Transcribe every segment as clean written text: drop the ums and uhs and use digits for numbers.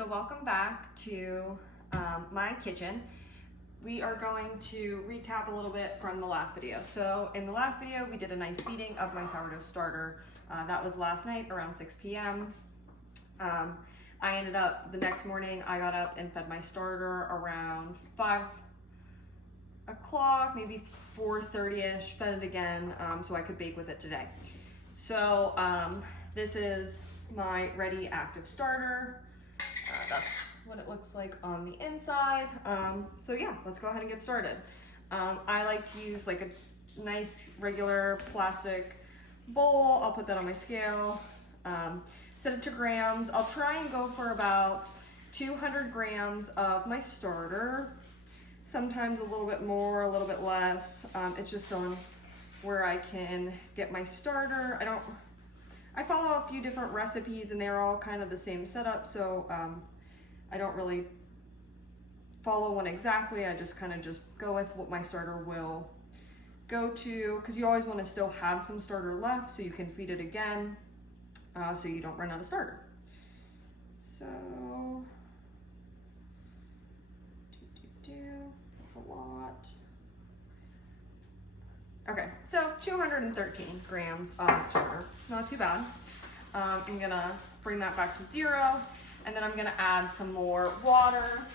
So welcome back to my kitchen. We are going to recap a little bit from the last video. So in the last video, we did a nice feeding of my sourdough starter. That was last night around 6 p.m. I ended up, the next morning, I got up and fed my starter around 5 o'clock, maybe 4:30ish, fed it again so I could bake with it today. So this is my ready active starter. That's what it looks like on the inside. So yeah, let's go ahead and get started. I like to use like a nice regular plastic bowl. I'll put that on my scale, set it to grams. I'll try and go for about 200 grams of my starter. Sometimes a little bit more, a little bit less. It's just on where I can get my starter. I follow a few different recipes and they're all kind of the same setup, so I don't really follow one exactly. I just kind of just go with what my starter will go to, because you always want to still have some starter left so you can feed it again, so you don't run out of starter. So, that's a lot. Okay, so 213 grams of starter, not too bad. I'm gonna bring that back to 0, and then I'm gonna add some more water.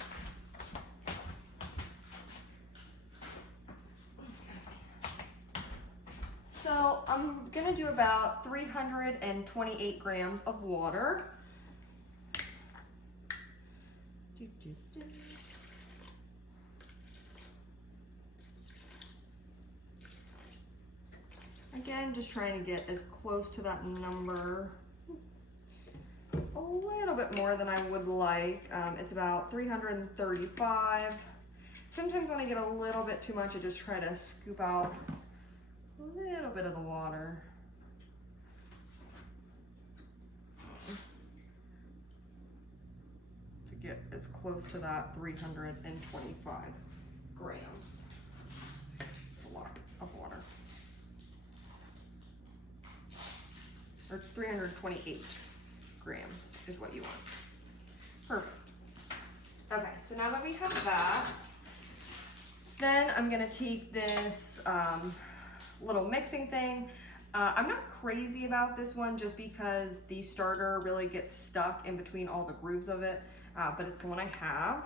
So I'm gonna do about 328 grams of water. Again, just trying to get as close to that number. A little bit more than I would like. It's about 335. Sometimes when I get a little bit too much, I just try to scoop out a little bit of the water. To get as close to that 325 grams. It's a lot of water. Or 328 grams is what you want. Perfect. Okay, so now that we have that, then I'm gonna take this little mixing thing. I'm not crazy about this one just because the starter really gets stuck in between all the grooves of it, but it's the one I have.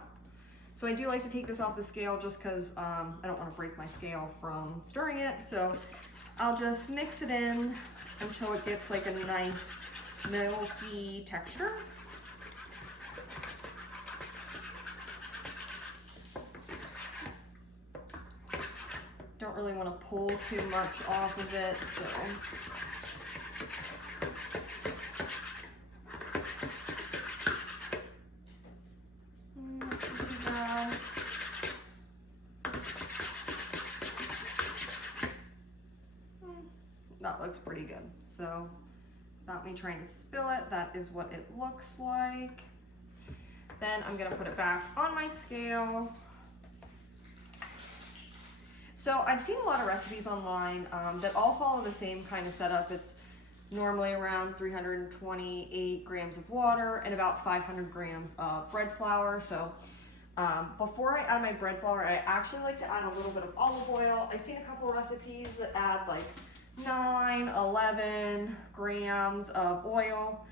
So I do like to take this off the scale just because I don't want to break my scale from stirring it. So I'll just mix it in until it gets like a nice milky texture. Don't really want to pull too much off of it, so. Not too bad. That looks pretty good. So, without me trying to spill it, that is what it looks like. Then I'm gonna put it back on my scale. So I've seen a lot of recipes online that all follow the same kind of setup. It's normally around 328 grams of water and about 500 grams of bread flour. So before I add my bread flour, I actually like to add a little bit of olive oil. I've seen a couple recipes that add like 9, 11 grams of oil.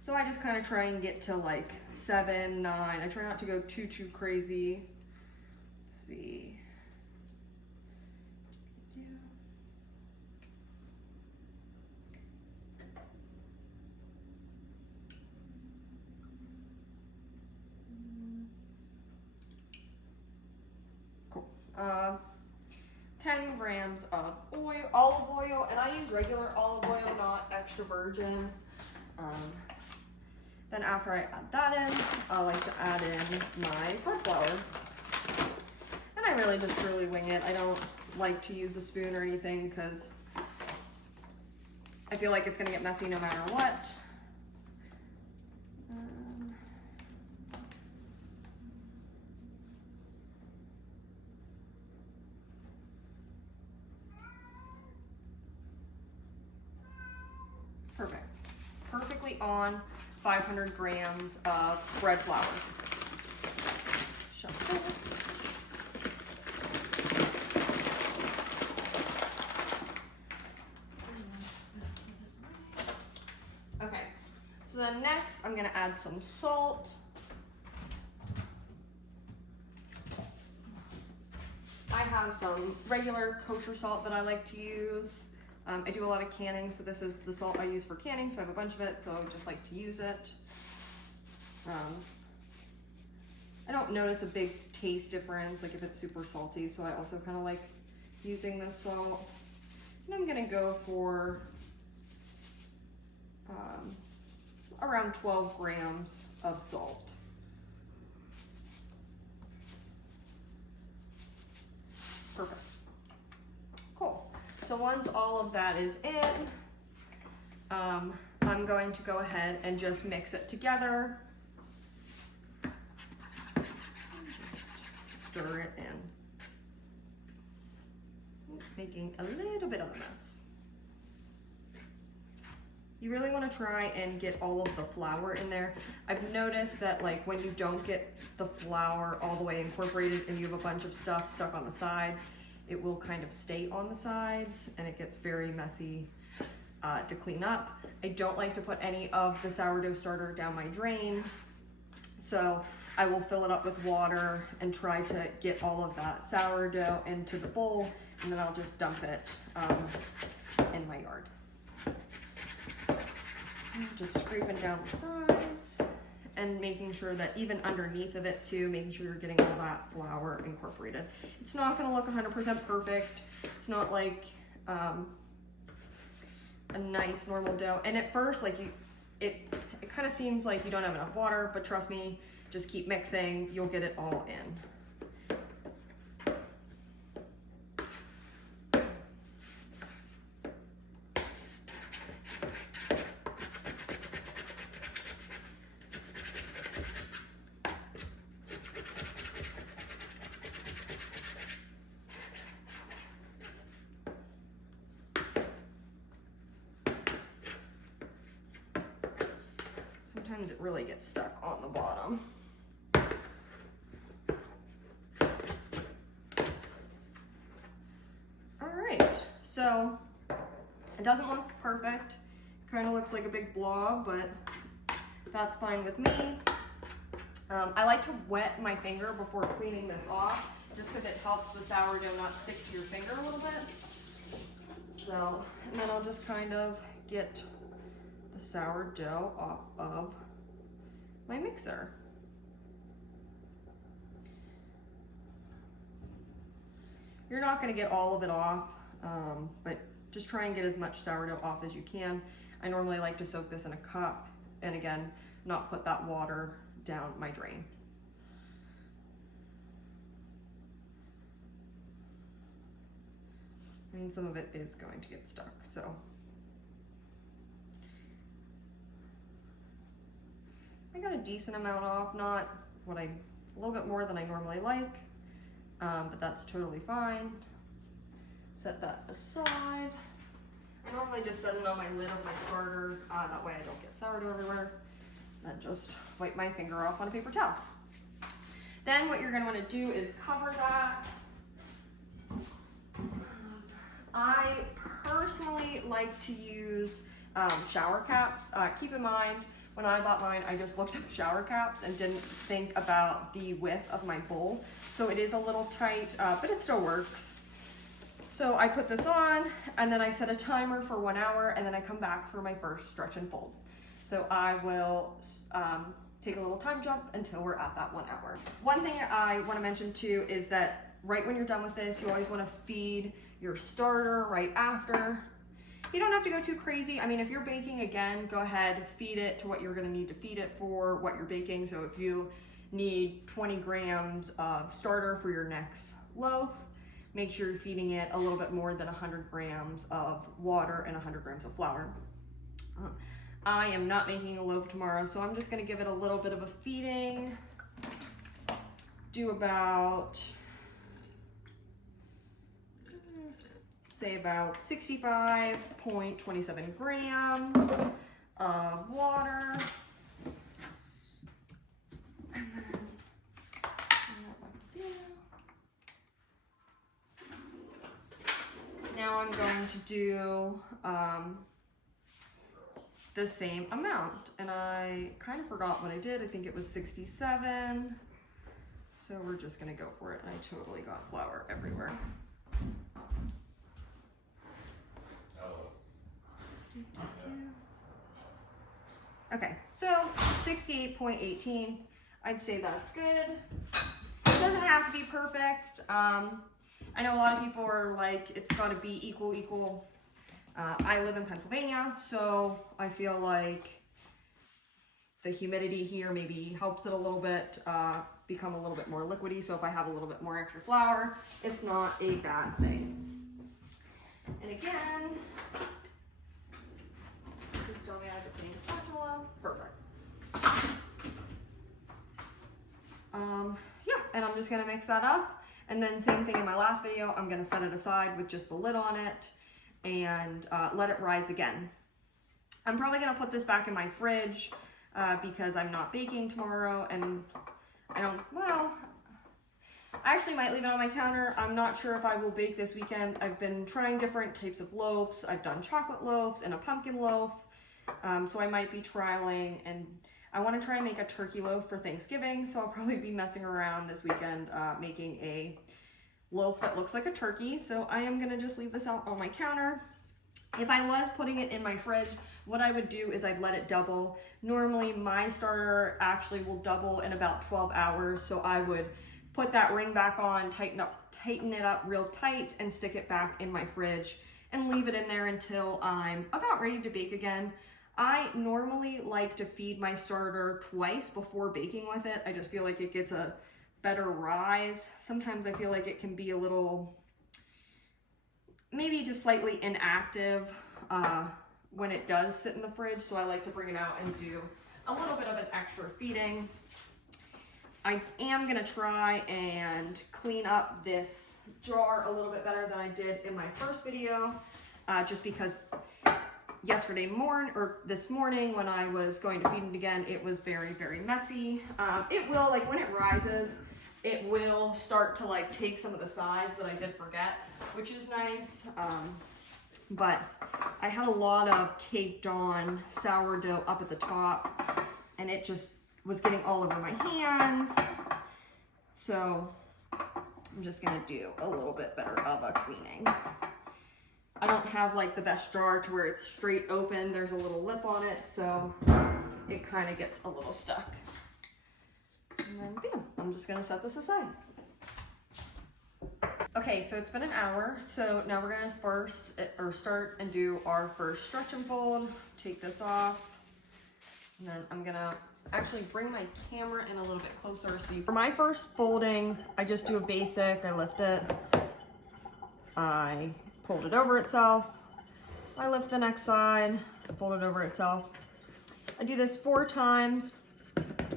So I just kind of try and get to like 7, 9. I try not to go too crazy. Let's see. Cool. 10 grams of oil, olive oil, and I use regular olive oil, not extra virgin. Then after I add that in, I like to add in my bread flour. And I really just wing it. I don't like to use a spoon or anything because I feel like it's gonna get messy no matter what. Perfect. Perfectly on 500 grams of bread flour. Shove this. Okay, so then next I'm gonna add some salt. I have some regular kosher salt that I like to use. I do a lot of canning, so this is the salt I use for canning, so I have a bunch of it, so I just like to use it. I don't notice a big taste difference, like if it's super salty, so I also kind of like using this salt. And I'm gonna go for around 12 grams of salt. Perfect. Cool. So once all of that is in, I'm going to go ahead and just mix it together. Just stir it in. Making a little bit of a mess. You really want to try and get all of the flour in there. I've noticed that like when you don't get the flour all the way incorporated and you have a bunch of stuff stuck on the sides, it will kind of stay on the sides and it gets very messy to clean up. I don't like to put any of the sourdough starter down my drain, so I will fill it up with water and try to get all of that sourdough into the bowl, and then I'll just dump it in my yard. So just scraping down the sides and making sure that even underneath of it too, making sure you're getting all that flour incorporated. It's not gonna look 100% perfect. It's not like a nice normal dough. And at first, like it kind of seems like you don't have enough water, but trust me, just keep mixing, you'll get it all in. Sometimes it really gets stuck on the bottom. All right, so it doesn't look perfect. Kind of looks like a big blob, but that's fine with me. I like to wet my finger before cleaning this off, just because it helps the sourdough not stick to your finger a little bit. So, and then I'll just kind of get the sourdough off of my mixer. You're not going to get all of it off, but just try and get as much sourdough off as you can. I normally like to soak this in a cup and again, not put that water down my drain. I mean, some of it is going to get stuck, so. I got a decent amount off, not what a little bit more than I normally like, but that's totally fine. Set that aside. I normally just set it on my lid of my starter, that way I don't get sourdough everywhere. Then just wipe my finger off on a paper towel. Then what you're gonna wanna do is cover that. I personally like to use shower caps. Keep in mind, when I bought mine, I just looked up shower caps and didn't think about the width of my bowl. So it is a little tight, but it still works. So I put this on and then I set a timer for 1 hour and then I come back for my first stretch and fold. So I will take a little time jump until we're at that 1 hour. One thing I wanna mention too is that right when you're done with this, you always wanna feed your starter right after. You don't have to go too crazy. I mean, if you're baking, again, go ahead, feed it to what you're gonna need to feed it for, what you're baking. So if you need 20 grams of starter for your next loaf, make sure you're feeding it a little bit more than 100 grams of water and 100 grams of flour. I am not making a loaf tomorrow, so I'm just gonna give it a little bit of a feeding. Do about, say about 65.27 grams of water. do the same amount. And I kind of forgot what I did. I think it was 67. So we're just gonna go for it. And I totally got flour everywhere. Okay, so 68.18. I'd say that's good. It doesn't have to be perfect. I know a lot of people are like, it's gotta be equal. I live in Pennsylvania, so I feel like the humidity here maybe helps it a little bit become a little bit more liquidy. So if I have a little bit more extra flour, it's not a bad thing. And again, please tell me I have to change spatula. Perfect. Yeah, and I'm just gonna mix that up. And then same thing in my last video, I'm gonna set it aside with just the lid on it and let it rise again. I'm probably gonna put this back in my fridge because I'm not baking tomorrow, and I actually might leave it on my counter. I'm not sure if I will bake this weekend. I've been trying different types of loaves. I've done chocolate loaves and a pumpkin loaf. So I might be trialing, and I want to try and make a turkey loaf for Thanksgiving. So I'll probably be messing around this weekend making a loaf that looks like a turkey. So I am gonna just leave this out on my counter. If I was putting it in my fridge, what I would do is I'd let it double. Normally my starter actually will double in about 12 hours. So I would put that ring back on, tighten it up real tight, and stick it back in my fridge and leave it in there until I'm about ready to bake again. I normally like to feed my starter twice before baking with it. I just feel like it gets a better rise. Sometimes I feel like it can be a little, maybe just slightly inactive when it does sit in the fridge. So I like to bring it out and do a little bit of an extra feeding. I am gonna try and clean up this jar a little bit better than I did in my first video, just because this morning when I was going to feed it again, it was very, very messy. It will, like when it rises, it will start to like take some of the sides that I did forget, which is nice. But I had a lot of caked on sourdough up at the top, and it just was getting all over my hands. So I'm just gonna do a little bit better of a cleaning. I don't have like the best jar to where it's straight open. There's a little lip on it, so it kind of gets a little stuck. And then bam, I'm just gonna set this aside. Okay, so it's been an hour. So now we're gonna start and do our first stretch and fold. Take this off, and then I'm gonna actually bring my camera in a little bit closer so you. For my first folding, I just do a basic. I lift it, I fold it over itself, I lift the next side, fold it over itself. I do this 4 times.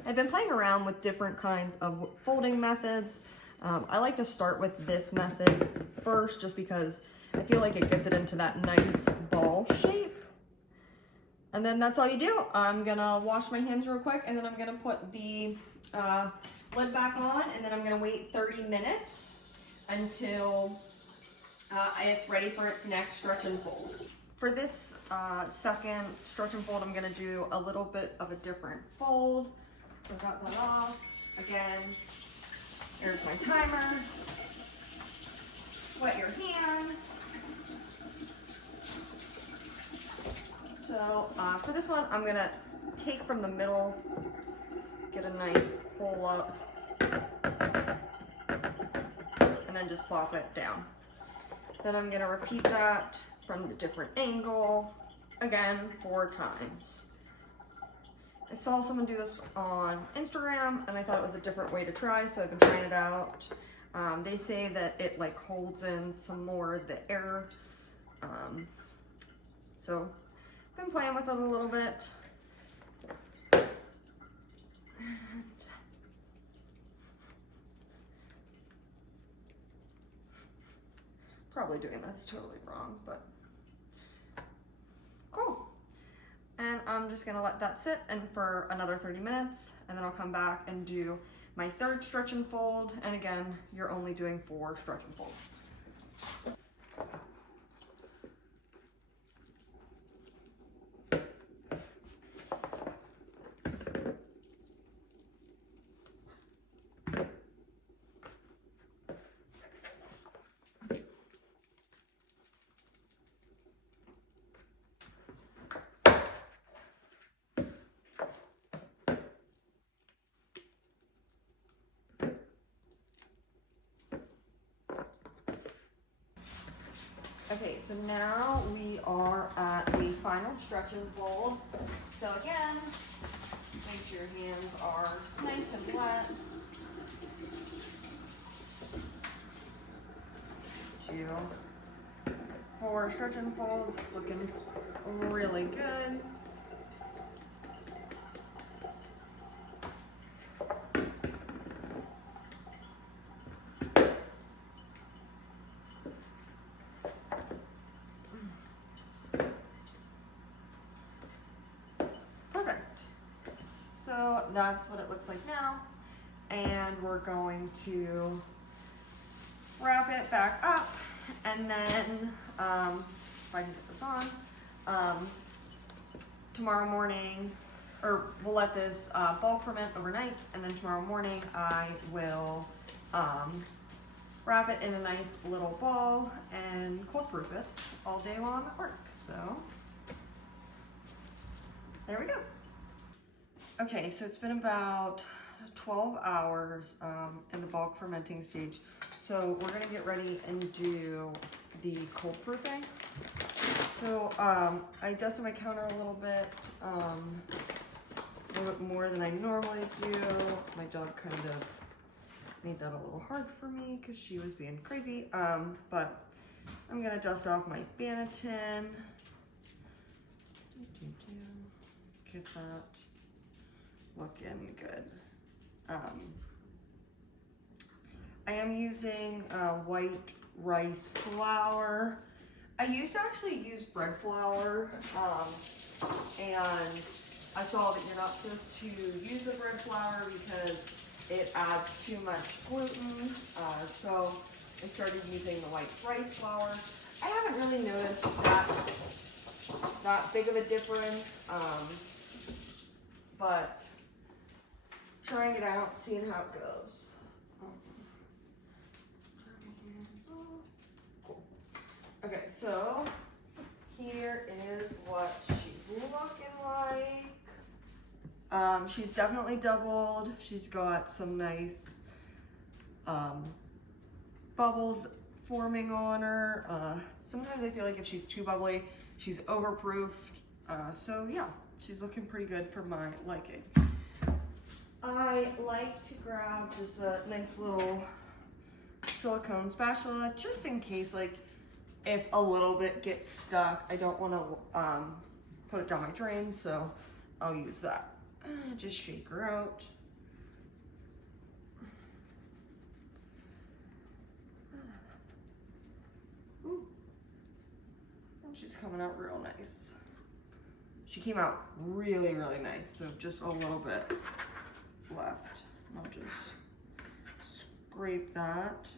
I've been playing around with different kinds of folding methods. I like to start with this method first just because I feel like it gets it into that nice ball shape. And then that's all you do. I'm gonna wash my hands real quick, and then I'm gonna put the lid back on, and then I'm gonna wait 30 minutes until it's ready for its next stretch and fold. For this second stretch and fold, I'm gonna do a little bit of a different fold. So I got that off. Again, here's my timer. Wet your hands. So for this one, I'm gonna take from the middle, get a nice pull up, and then just plop it down. Then I'm gonna repeat that from the different angle, again, 4 times. I saw someone do this on Instagram, and I thought it was a different way to try, so I've been trying it out. They say that it like holds in some more of the air. So I've been playing with it a little bit. Probably doing this totally wrong, but cool. And I'm just gonna let that sit and for another 30 minutes, and then I'll come back and do my 3rd stretch and fold. And again, you're only doing 4 stretch and folds. Okay, so now we are at the final stretch and fold. So again, make sure your hands are nice and wet. 2 for stretch and folds. It's looking really good. Perfect. So that's what it looks like now. And we're going to wrap it back up, and then if I can get this on, tomorrow morning, or we'll let this bulk ferment overnight, and then tomorrow morning I will wrap it in a nice little ball and cold proof it all day while I'm at work. So there we go. Okay, so it's been about 12 hours in the bulk fermenting stage. So we're gonna get ready and do the cold proofing. So I dusted my counter a little bit more than I normally do. My dog kind of made that a little hard for me because she was being crazy. But I'm gonna dust off my Banneton. Get that looking good. I am using white rice flour. I used to actually use bread flour, and I saw that you're not supposed to use the bread flour because it adds too much gluten, so I started using the white rice flour. I haven't really noticed that big of a difference, but trying it out, seeing how it goes. Cool. Okay, so here is what she's looking like. She's definitely doubled. She's got some nice bubbles forming on her. Sometimes I feel like if she's too bubbly, she's overproofed. So yeah, she's looking pretty good for my liking. I like to grab just a nice little silicone spatula just in case, like, if a little bit gets stuck. I don't want to put it down my drain, so I'll use that. Just shake her out. Ooh. And she's coming out real nice. She came out really, really nice, so just a little bit left. I'll just scrape that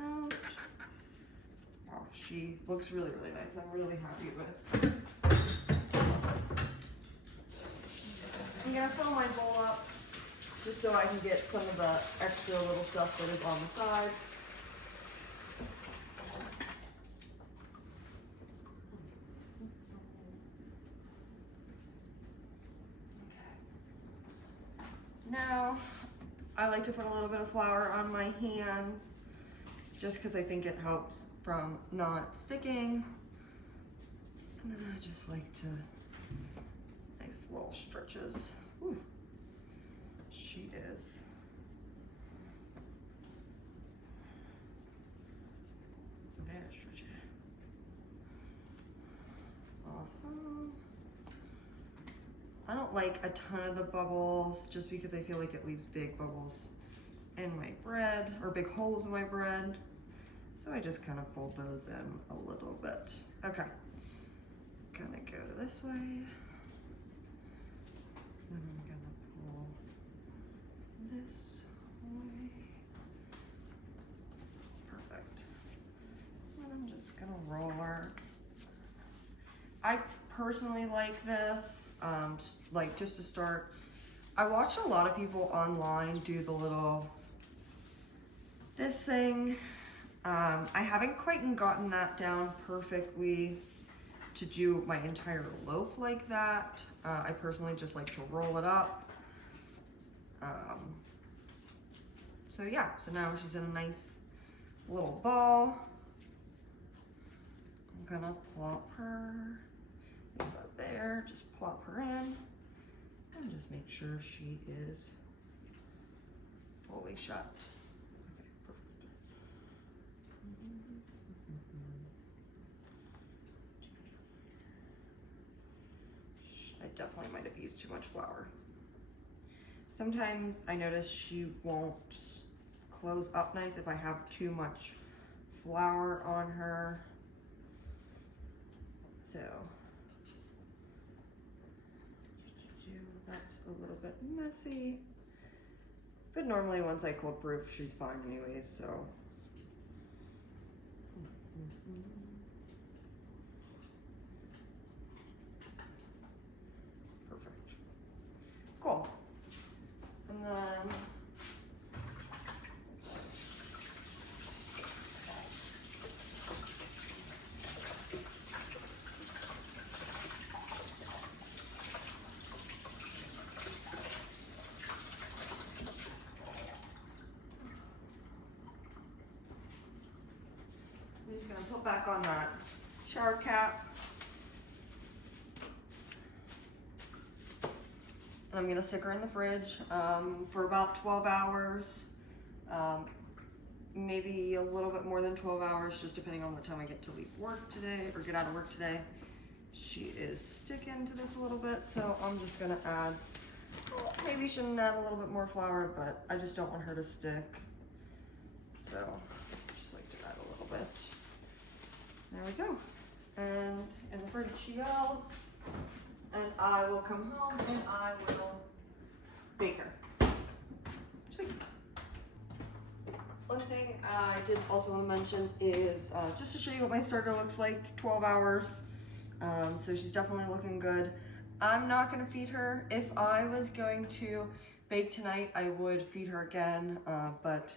out. Wow, she looks really, really nice. I'm really happy with. I'm gonna fill my bowl up just so I can get some of the extra little stuff that is on the side. Now, I like to put a little bit of flour on my hands just because I think it helps from not sticking. And then I just like to, nice little stretches. Ooh, she is. Very stretchy. Awesome. I don't like a ton of the bubbles just because I feel like it leaves big bubbles in my bread, or big holes in my bread. So I just kind of fold those in a little bit. Okay, gonna go this way. Then I'm gonna pull this way. Perfect. And I'm just gonna roll her. I personally like this, just to start. I watched a lot of people online do the little, this thing. I haven't quite gotten that down perfectly to do my entire loaf like that. I personally just like to roll it up. So yeah, so now she's in a nice little ball. I'm gonna plop her, leave her there, just plop her in, and just make sure she is fully shut. Okay, perfect. I definitely might have used too much flour. Sometimes I notice she won't close up nice if I have too much flour on her. So that's a little bit messy, but normally once I cold proof, she's fine anyways, so. Perfect. Cool. And then I'm just gonna put back on that shower cap. And I'm gonna stick her in the fridge for about 12 hours. Maybe a little bit more than 12 hours, just depending on what time I get to leave work today or get out of work today. She is sticking to this a little bit, so I'm just gonna add, maybe shouldn't add a little bit more flour, but I just don't want her to stick. So just like to add a little bit. There we go. And in the fridge she goes. And I will come home and I will bake her. Sweet. One thing I did also want to mention is just to show you what my starter looks like 12 hours. So she's definitely looking good. I'm not going to feed her. If I was going to bake tonight, I would feed her again, but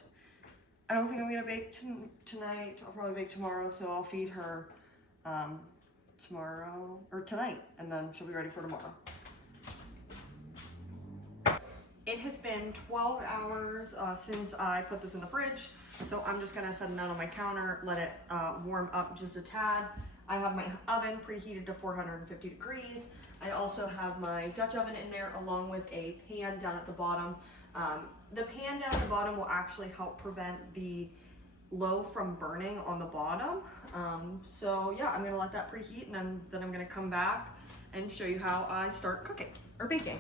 I don't think I'm going to bake tonight. I'll probably bake tomorrow, so I'll feed her tomorrow or tonight, and then she'll be ready for tomorrow. It has been 12 hours since I put this in the fridge, so I'm just gonna set it out on my counter, let it warm up just a tad. I have my oven preheated to 450 degrees. I also have my Dutch oven in there along with a pan down at the bottom. The pan down at the bottom will actually help prevent the loaf from burning on the bottom. So yeah, I'm gonna let that preheat, and then I'm gonna come back and show you how I start cooking or baking.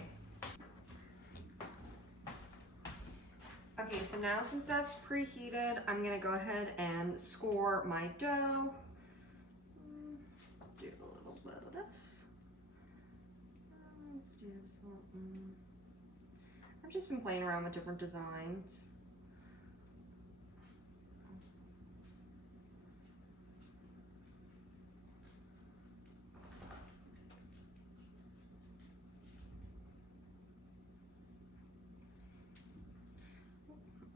Okay, so now since that's preheated, I'm gonna go ahead and score my dough. Do a little bit of this. Let's do something. I've just been playing around with different designs.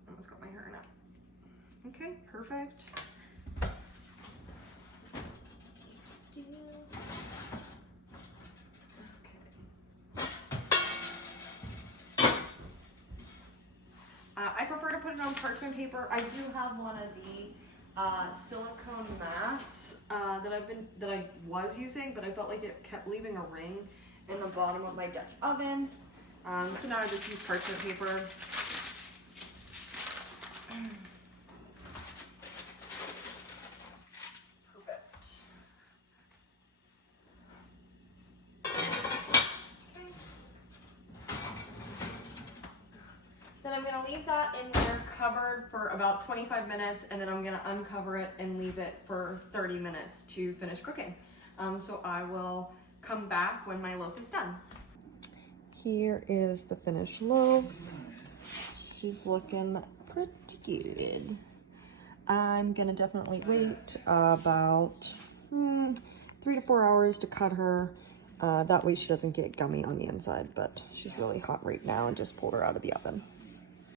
Almost got my hair in it. Okay, perfect. I prefer to put it on parchment paper. I do have one of the silicone mats that I was using, but I felt like it kept leaving a ring in the bottom of my Dutch oven. So now I just use parchment paper. Then I'm gonna leave that in there covered for about 25 minutes, and then I'm gonna uncover it and leave it for 30 minutes to finish cooking. So I will come back when my loaf is done. Here is the finished loaf. She's looking pretty good. I'm gonna definitely wait about 3 to 4 hours to cut her. That way she doesn't get gummy on the inside, but she's really hot right now and just pulled her out of the oven.